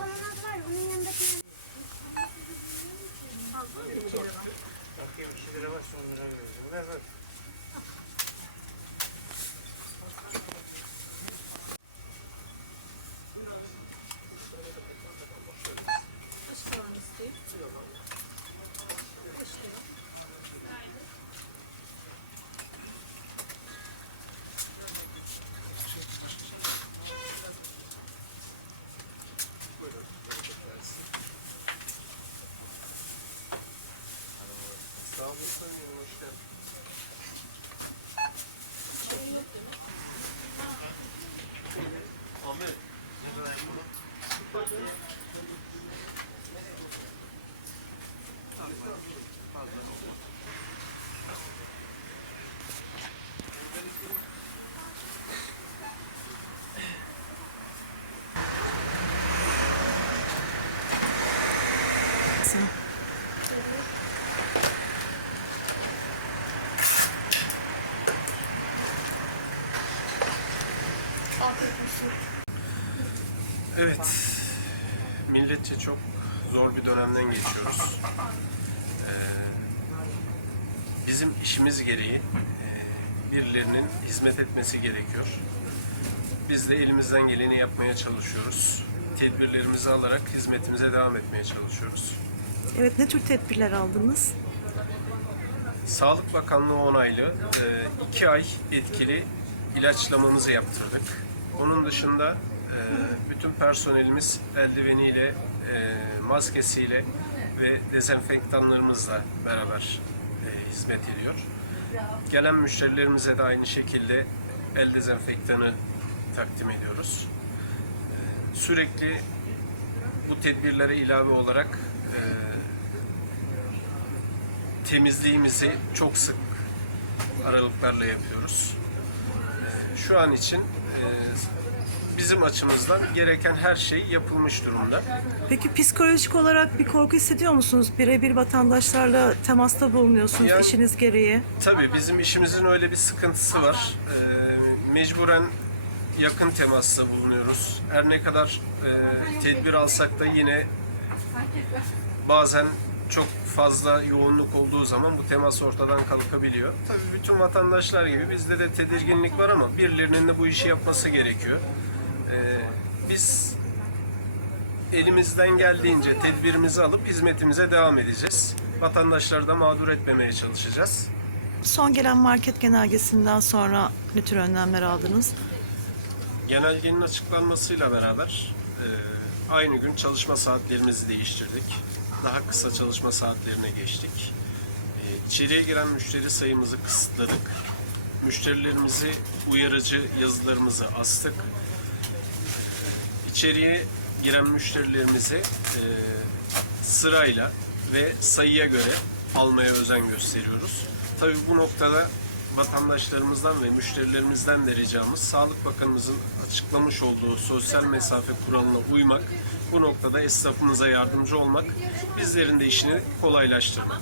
Kanaat var. Bunun yanındaki Bakayım 2 lira var son lira veriyorum. Ver ver. Ahmet. Evet, milletçe çok zor bir dönemden geçiyoruz. Ee, bizim işimiz gereği e, birilerinin hizmet etmesi gerekiyor. Biz de elimizden geleni yapmaya çalışıyoruz. Tedbirlerimizi alarak hizmetimize devam etmeye çalışıyoruz. Evet ne tür tedbirler aldınız? Sağlık Bakanlığı onaylı e, iki ay etkili ilaçlamamızı yaptırdık. Onun dışında e, bütün personelimiz eldiveniyle, e, maskesiyle ve dezenfektanlarımızla beraber e, hizmet ediyor. Gelen müşterilerimize de aynı şekilde el dezenfektanı takdim ediyoruz. Sürekli bu tedbirlere ilave olarak temizliğimizi çok sık aralıklarla yapıyoruz. Şu an için e, bizim açımızdan gereken her şey yapılmış durumda. Peki psikolojik olarak bir korku hissediyor musunuz? Birebir vatandaşlarla temasta bulunuyorsunuz Yani- işiniz gereği. Tabii bizim işimizin öyle bir sıkıntısı var. Ee, Mecburen yakın temasta bulunuyoruz. Her ne kadar e, tedbir alsak da yine bazen çok fazla yoğunluk olduğu zaman bu temas ortadan kalkabiliyor. Tabii bütün vatandaşlar gibi bizde de tedirginlik var ama birilerinin de bu işi yapması gerekiyor. Ee, biz elimizden geldiğince tedbirimizi alıp hizmetimize devam edeceğiz. Vatandaşları da mağdur etmemeye çalışacağız. Son gelen market genelgesinden sonra ne tür önlemler aldınız? Genelgenin açıklanmasıyla beraber e, aynı gün çalışma saatlerimizi değiştirdik. Daha kısa çalışma saatlerine geçtik. E, içeriye giren müşteri sayımızı kısıtladık. Müşterilerimizi uyarıcı yazılarımızı astık. İçeriye giren müşterilerimizi e, sırayla ve sayıya göre almaya özen gösteriyoruz. Tabii bu noktada vatandaşlarımızdan ve müşterilerimizden de ricamız Sağlık Bakanımızın açıklamış olduğu sosyal mesafe kuralına uymak, bu noktada esnafımıza yardımcı olmak, bizlerin de işini kolaylaştırmak.